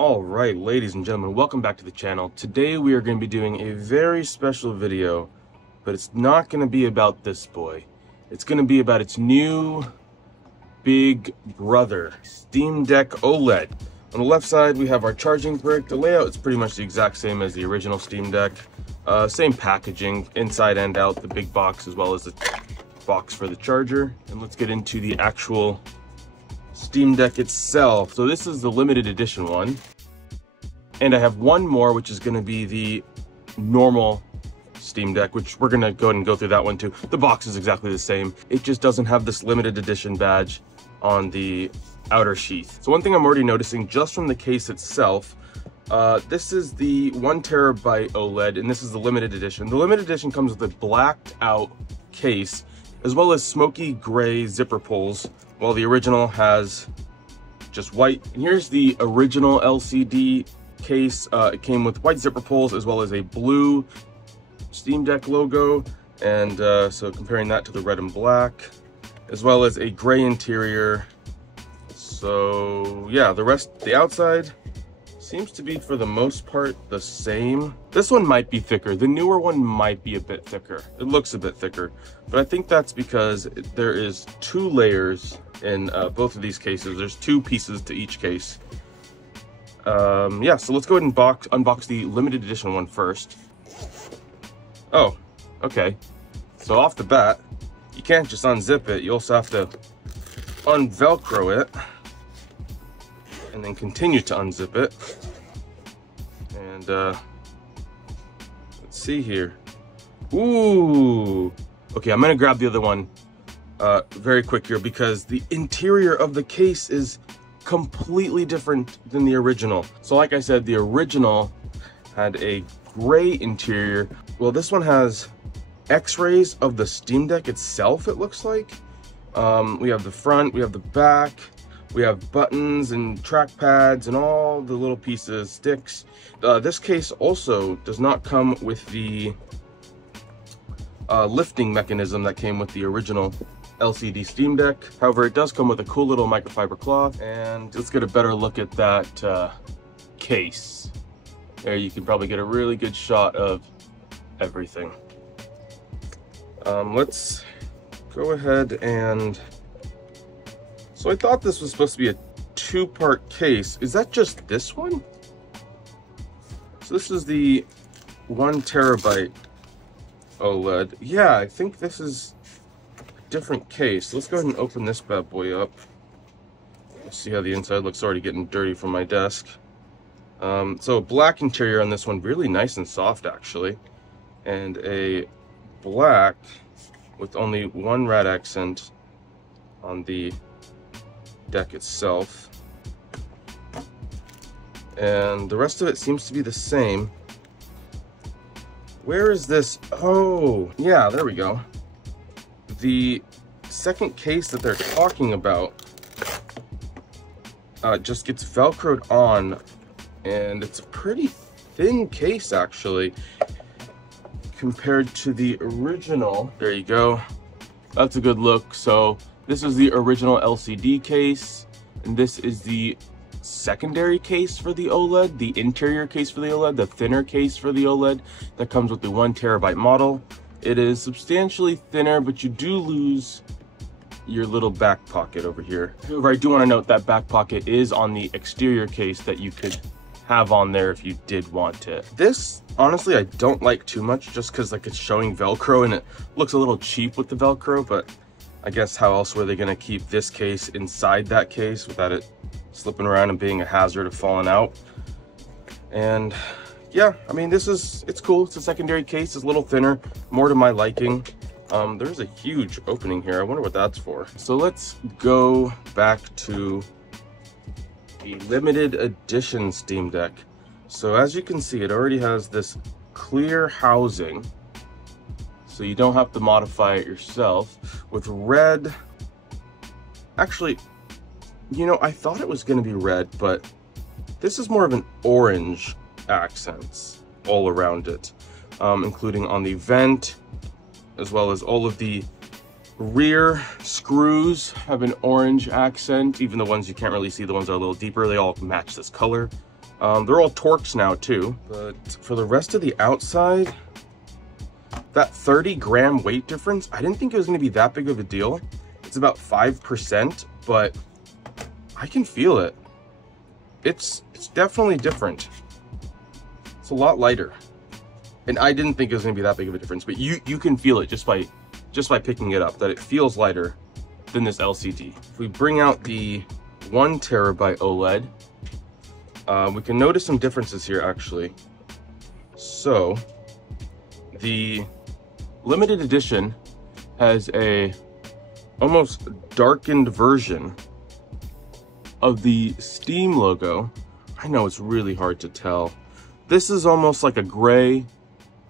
All right, ladies and gentlemen, welcome back to the channel. Today we are going to be doing a very special video, but it's not going to be about this boy. It's going to be about its new big brother, Steam Deck OLED. On the left side, we have our charging brick. The layout is pretty much the exact same as the original Steam Deck. Same packaging, inside and out, the big box as well as the box for the charger. And let's get into the actual Steam Deck itself. So this is the limited edition one. And I have one more, which is going to be the normal Steam Deck, which we're going to go ahead and go through that one too. The box is exactly the same. It just doesn't have this limited edition badge on the outer sheath. So one thing I'm already noticing just from the case itself, this is the 1 terabyte OLED, and this is the limited edition. The limited edition comes with a blacked out case, as well as smoky gray zipper pulls, while the original has just white. And here's the original LCD case. It came with white zipper pulls, as well as a blue Steam Deck logo, and so comparing that to the red and black, as well as a gray interior. So yeah, the outside seems to be for the most part the same. This one might be thicker. The newer one might be a bit thicker. It looks a bit thicker, but I think that's because there is 2 layers in both of these cases. There's 2 pieces to each case. Yeah, so let's go ahead and unbox the limited edition one first. Oh, okay. So off the bat, you can't just unzip it. You also have to unvelcro it and then continue to unzip it. And let's see here. Ooh. Okay, I'm gonna grab the other one very quick here, because the interior of the case is completely different than the original. So like I said, the original had a gray interior. Well, this one has x-rays of the Steam Deck itself, it looks like. We have the front, we have the back, we have buttons and trackpads and all the little pieces, sticks. This case also does not come with the lifting mechanism that came with the original LCD Steam Deck. However, it does come with a cool little microfiber cloth. And let's get a better look at that case. There you can probably get a really good shot of everything. Let's go ahead and... So I thought this was supposed to be a 2-part case. Is that just this one? So this is the 1 terabyte OLED. Yeah, I think this is a different case. Let's go ahead and open this bad boy up. Let's see how the inside looks. Already getting dirty from my desk. So a black interior on this one, really nice and soft actually. And a black with only 1 red accent on the deck itself, and the rest of it seems to be the same. Where is this? Oh yeah, there we go. The second case that they're talking about just gets velcroed on, and it's a pretty thin case actually compared to the original. There you go, that's a good look. So this is the original LCD case, and this is the secondary case for the OLED, the interior case for the OLED, the thinner case for the OLED that comes with the 1 terabyte model. It is substantially thinner, but you do lose your little back pocket over here. However, I do want to note that back pocket is on the exterior case that you could have on there if you did want it. This, honestly, I don't like too much, just because like it's showing Velcro and it looks a little cheap with the Velcro, but I guess how else were they going to keep this case inside that case without it slipping around and being a hazard of falling out? And yeah, I mean, it's cool. It's a secondary case. It's a little thinner, more to my liking. There's a huge opening here. I wonder what that's for. So let's go back to the limited edition Steam Deck. So as you can see, it already has this clear housing, so you don't have to modify it yourself, with red. Actually, you know, I thought it was going to be red, but this is more of an orange accents all around it, including on the vent, as well as all of the rear screws have an orange accent. Even the ones you can't really see, the ones that are a little deeper, they all match this color. They're all Torx now too, but for the rest of the outside, that 30-gram weight difference, I didn't think it was going to be that big of a deal. It's about 5%, but I can feel it. It's definitely different. It's a lot lighter. And I didn't think it was going to be that big of a difference, but you can feel it just by picking it up, that it feels lighter than this LCD. If we bring out the 1 terabyte OLED, we can notice some differences here actually. So the limited edition has a almost darkened version of the Steam logo. I know it's really hard to tell. This is almost like a gray,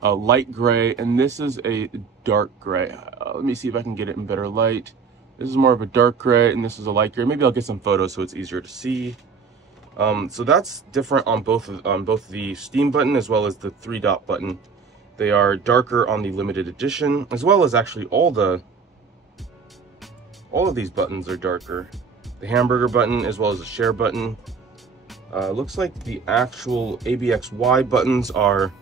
a light gray, and this is a dark gray. Let me see if I can get it in better light. This is more of a dark gray, and this is a light gray. Maybe I'll get some photos so it's easier to see. So that's different on both the Steam button as well as the 3-dot button. They are darker on the limited edition, as well as actually all of these buttons are darker. The hamburger button as well as the share button. Looks like the actual ABXY buttons are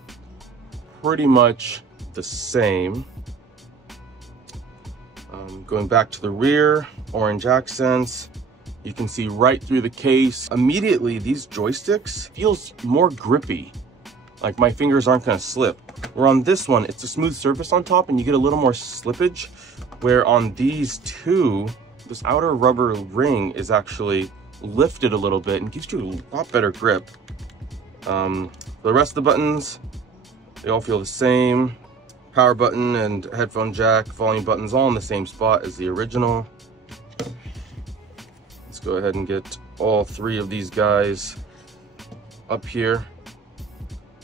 pretty much the same. Going back to the rear, orange accents. You can see right through the case. Immediately, these joysticks feels more grippy. Like my fingers aren't gonna slip. Where on this one, it's a smooth surface on top and you get a little more slippage. Where on these two, this outer rubber ring is actually lifted a little bit and gives you a lot better grip. The rest of the buttons, they all feel the same. Power button and headphone jack, volume buttons all in the same spot as the original. Let's go ahead and get all 3 of these guys up here.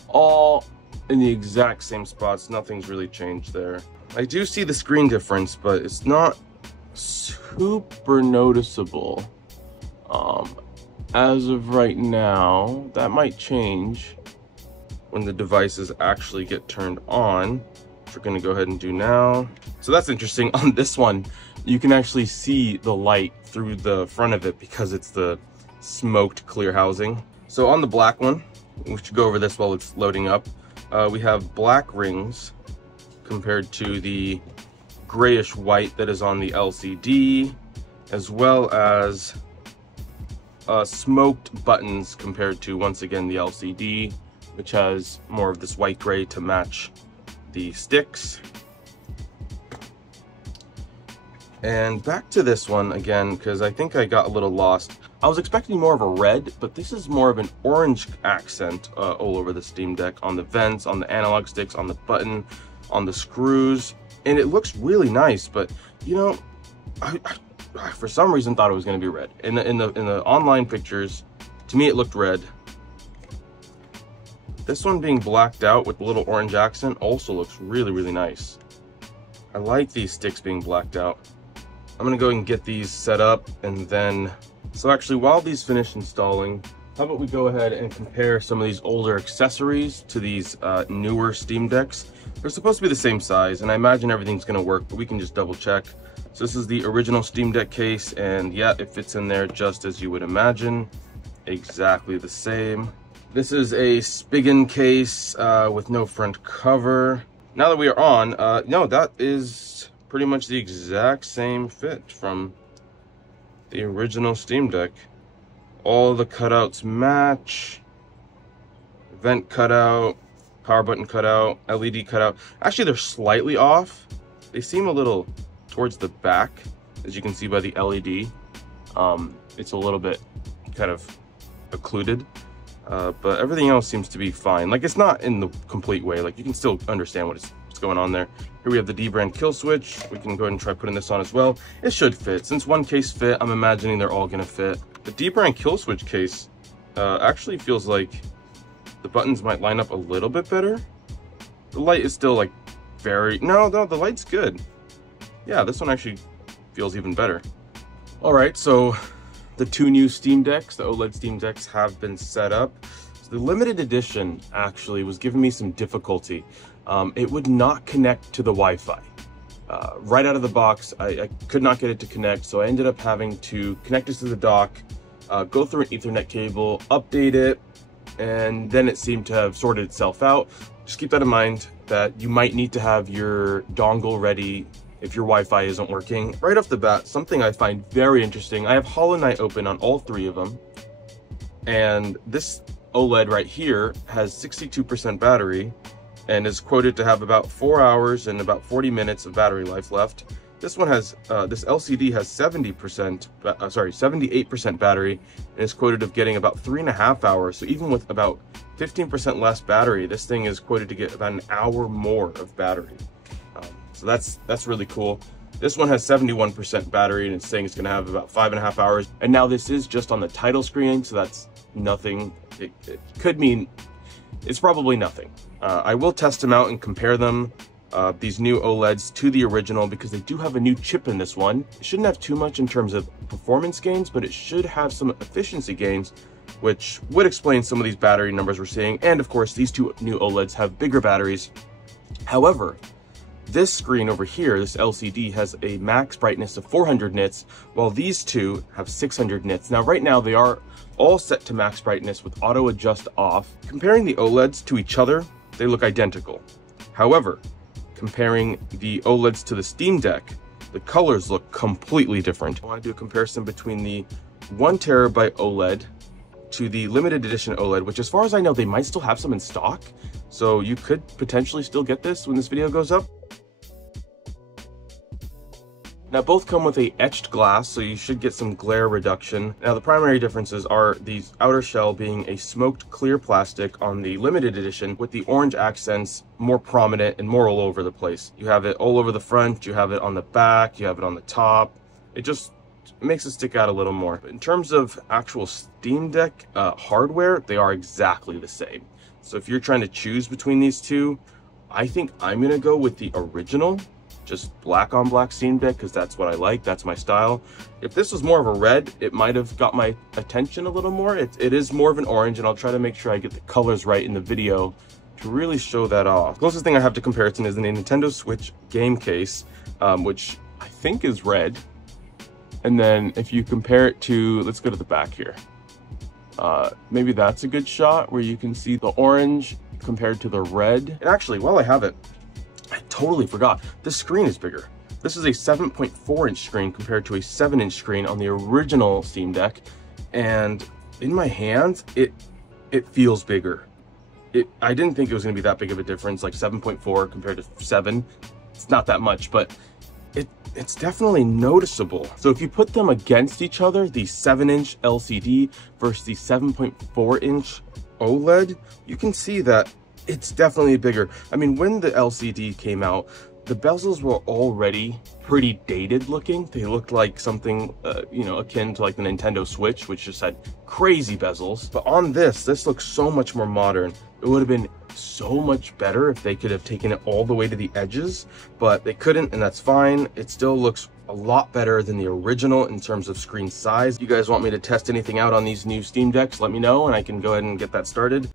All in the exact same spots, nothing's really changed there. I do see the screen difference, but it's not super noticeable. As of right now, that might change when the devices actually get turned on, which we're gonna go ahead and do now. So that's interesting. On this one, you can actually see the light through the front of it because it's the smoked clear housing. So on the black one, we should go over this while it's loading up. We have black rings compared to the grayish white that is on the LCD, as well as smoked buttons compared to, once again, the LCD, which has more of this white gray to match the sticks. And back to this one again, because I think I got a little lost. I was expecting more of a red, but this is more of an orange accent all over the Steam Deck, on the vents, on the analog sticks, on the button, on the screws, and it looks really nice. But you know, I for some reason thought it was going to be red. In the online pictures, to me it looked red. This one being blacked out with a little orange accent also looks really, really nice. I like these sticks being blacked out. I'm gonna go and get these set up, and then, so actually while these finish installing, how about we go ahead and compare some of these older accessories to these newer Steam Decks. They're supposed to be the same size, and I imagine everything's gonna work, but we can just double check. So this is the original Steam Deck case, and yeah, it fits in there just as you would imagine. Exactly the same. This is a Spigen case with no front cover. Now that we are on, no, that is pretty much the exact same fit from the original Steam Deck. All the cutouts match. Vent cutout, power button cutout, LED cutout. Actually, they're slightly off. They seem a little towards the back, as you can see by the LED. It's a little bit kind of occluded. But everything else seems to be fine. Like, it's not in the complete way. Like, you can still understand what's going on there. Here we have the D-brand kill switch. We can go ahead and try putting this on as well. It should fit. Since one case fit, I'm imagining they're all gonna fit. The D-brand kill switch case actually feels like the buttons might line up a little bit better. The light is still like no, the light's good. Yeah, this one actually feels even better. All right, so the 2 new Steam Decks, the OLED Steam Decks, have been set up. So the limited edition actually was giving me some difficulty. It would not connect to the Wi-Fi. Right out of the box, I could not get it to connect, so I ended up having to connect it to the dock, go through an Ethernet cable, update it, and then it seemed to have sorted itself out. Just keep that in mind, that you might need to have your dongle ready if your Wi-Fi isn't working. Right off the bat, something I find very interesting, I have Hollow Knight open on all three of them, and this OLED right here has 62% battery and is quoted to have about 4 hours and about 40 minutes of battery life left. This one has, this LCD has 78% battery and is quoted of getting about 3.5 hours. So even with about 15% less battery, this thing is quoted to get about an hour more of battery. So that's really cool. This one has 71% battery and it's saying it's gonna have about 5.5 hours. And now this is just on the title screen, so that's nothing. It could mean, it's probably nothing. I will test them out and compare them, these new OLEDs to the original, because they do have a new chip in this one. It shouldn't have too much in terms of performance gains, but it should have some efficiency gains, which would explain some of these battery numbers we're seeing. And of course, these two new OLEDs have bigger batteries. However, this screen over here, this LCD, has a max brightness of 400 nits, while these two have 600 nits. Now, right now, they are all set to max brightness with auto adjust off. Comparing the OLEDs to each other, they look identical. However, comparing the OLEDs to the Steam Deck, the colors look completely different. I want to do a comparison between the 1 terabyte OLED to the limited edition OLED, which as far as I know, they might still have some in stock. So you could potentially still get this when this video goes up. Now both come with a etched glass, so you should get some glare reduction. Now the primary differences are the outer shell being a smoked clear plastic on the limited edition, with the orange accents more prominent and more all over the place. You have it all over the front, you have it on the back, you have it on the top. It just makes it stick out a little more. But in terms of actual Steam Deck hardware, they are exactly the same. So if you're trying to choose between these two, I think I'm gonna go with the original, just black on black Steam Deck, because that's what I like, that's my style. If this was more of a red, it might have got my attention a little more. It is more of an orange, and I'll try to make sure I get the colors right in the video to really show that off. The closest thing I have to comparison is the Nintendo Switch game case, which I think is red. And then if you compare it to, let's go to the back here. Maybe that's a good shot where you can see the orange compared to the red. And actually, while I have it, I totally forgot, this screen is bigger. This is a 7.4 inch screen compared to a 7 inch screen on the original Steam Deck. And in my hands, it feels bigger. I didn't think it was gonna be that big of a difference, like 7.4 compared to 7. It's not that much, but it's definitely noticeable. So if you put them against each other, the 7 inch LCD versus the 7.4 inch OLED, you can see that it's definitely bigger. I mean, when the LCD came out, the bezels were already pretty dated looking. They looked like something, you know, akin to like the Nintendo Switch, which just had crazy bezels. But on this looks so much more modern. It would have been so much better if they could have taken it all the way to the edges, but they couldn't, and that's fine. It still looks a lot better than the original in terms of screen size. If you guys want me to test anything out on these new Steam Decks, let me know and I can go ahead and get that started.